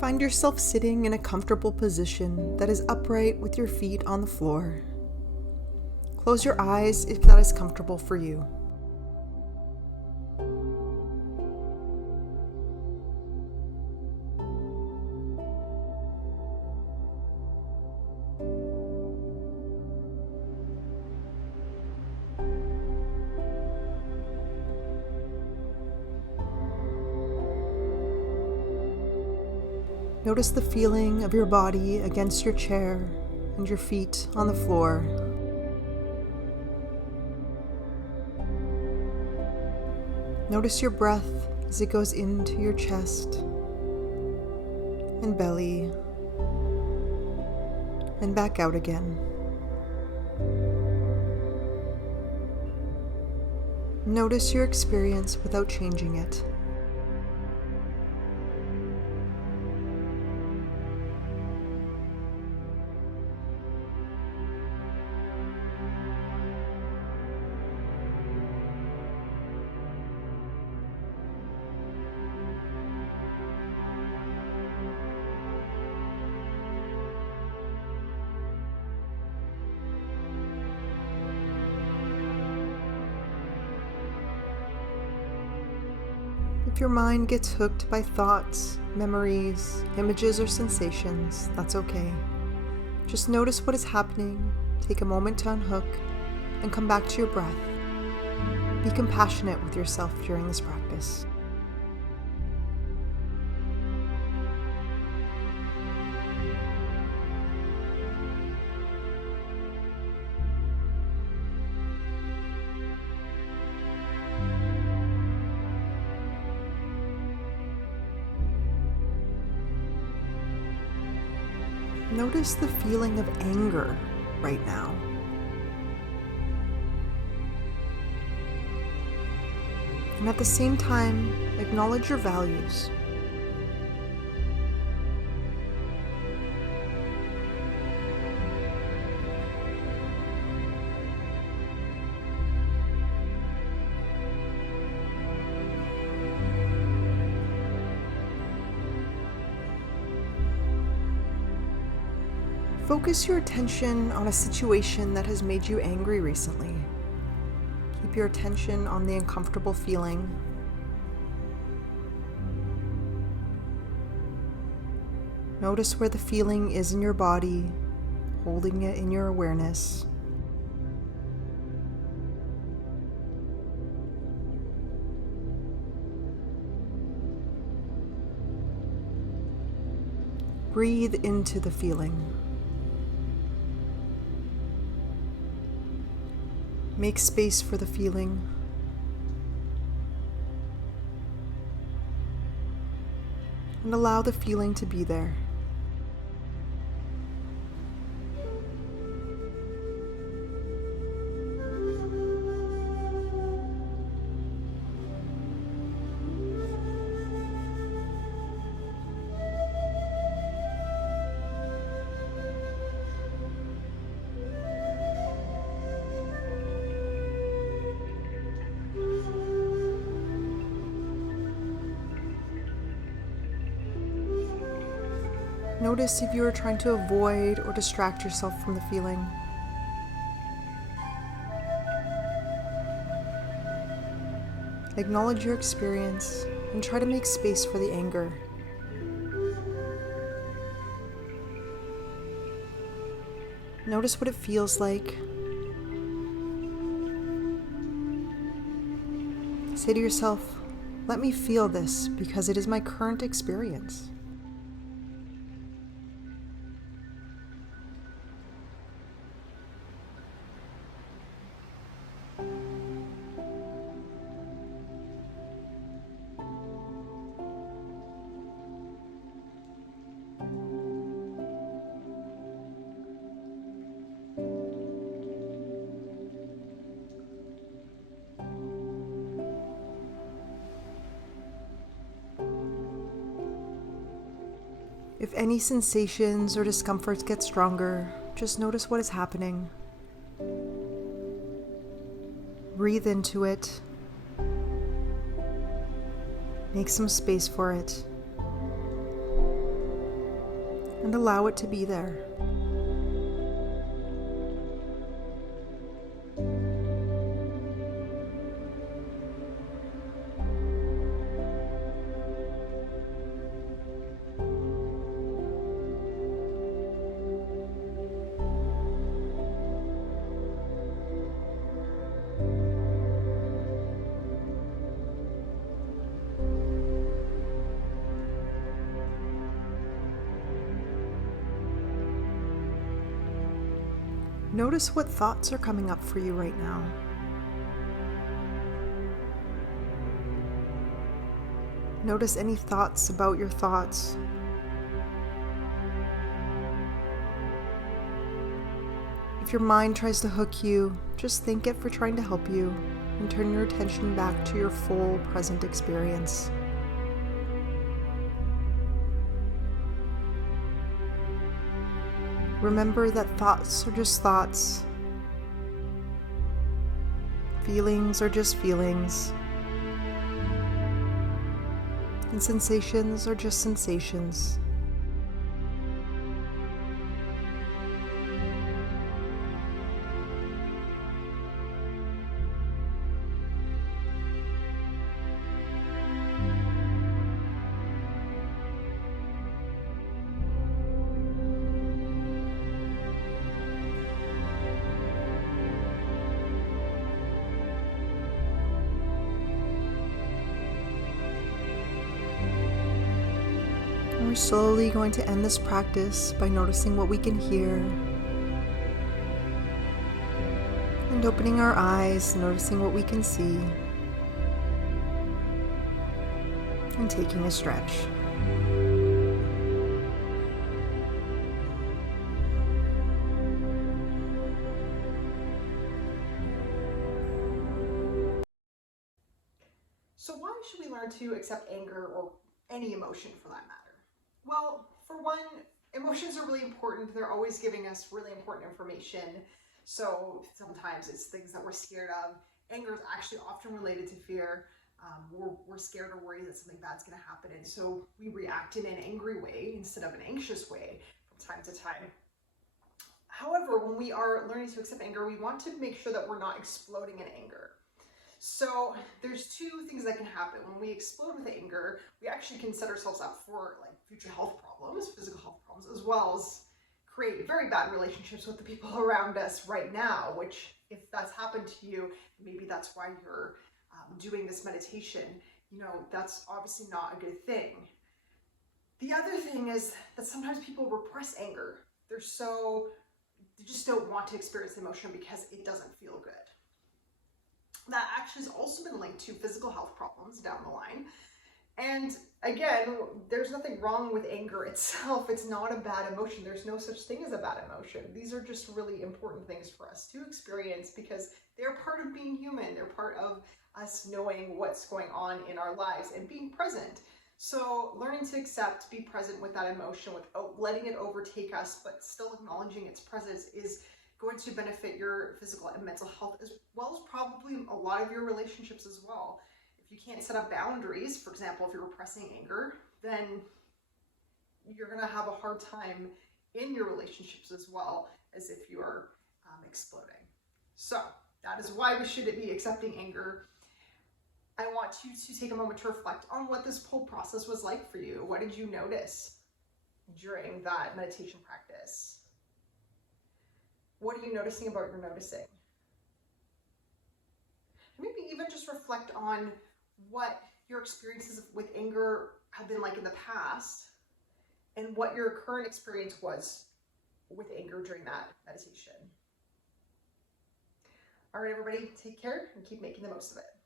Find yourself sitting in a comfortable position that is upright with your feet on the floor. Close your eyes if that is comfortable for you. Notice the feeling of your body against your chair and your feet on the floor. Notice your breath as it goes into your chest and belly and back out again. Notice your experience without changing it. If your mind gets hooked by thoughts, memories, images, or sensations, that's okay. Just notice what is happening, take a moment to unhook, and come back to your breath. Be compassionate with yourself during this practice. Notice the feeling of anger right now. And at the same time, acknowledge your values. Focus your attention on a situation that has made you angry recently. Keep your attention on the uncomfortable feeling. Notice where the feeling is in your body, holding it in your awareness. Breathe into the feeling. Make space for the feeling. And allow the feeling to be there. Notice if you are trying to avoid or distract yourself from the feeling. Acknowledge your experience and try to make space for the anger. Notice what it feels like. Say to yourself, let me feel this because it is my current experience. If any sensations or discomforts get stronger, just notice what is happening. Breathe into it. Make some space for it. and allow it to be there. Notice what thoughts are coming up for you right now. Notice any thoughts about your thoughts. If your mind tries to hook you, just thank it for trying to help you and turn your attention back to your full present experience. Remember that thoughts are just thoughts. Feelings are just feelings. And sensations are just sensations. We're slowly going to end this practice by noticing what we can hear and opening our eyes, noticing what we can see, and taking a stretch. So why should we learn to accept anger or any emotion for that matter? Well, for one, emotions are really important. They're always giving us really important information. So sometimes it's things that we're scared of. Anger is actually often related to fear. We're scared or worried that something bad's going to happen. And so we react in an angry way instead of an anxious way from time to time. However, when we are learning to accept anger, we want to make sure that we're not exploding in anger. So there's two things that can happen. When we explode with anger, we actually can set ourselves up for like future health problems, physical health problems, as well as create very bad relationships with the people around us right now, which if that's happened to you, maybe that's why you're doing this meditation, that's obviously not a good thing. The other thing is that sometimes people repress anger. They just don't want to experience the emotion because it doesn't feel good. That actually has also been linked to physical health problems down the line. And again, there's nothing wrong with anger itself. It's not a bad emotion. There's no such thing as a bad emotion. These are just really important things for us to experience because they're part of being human. They're part of us knowing what's going on in our lives and being present. So learning to accept, be present with that emotion without letting it overtake us, but still acknowledging its presence is going to benefit your physical and mental health as well as probably a lot of your relationships as well. If you can't set up boundaries, for example, if you're repressing anger, then you're going to have a hard time in your relationships as well as if you're exploding. So that is why we should be accepting anger. I want you to take a moment to reflect on what this whole process was like for you. What did you notice during that meditation practice? What are you noticing about your noticing? Maybe even just reflect on what your experiences with anger have been like in the past and what your current experience was with anger during that meditation. All right, everybody, take care and keep making the most of it.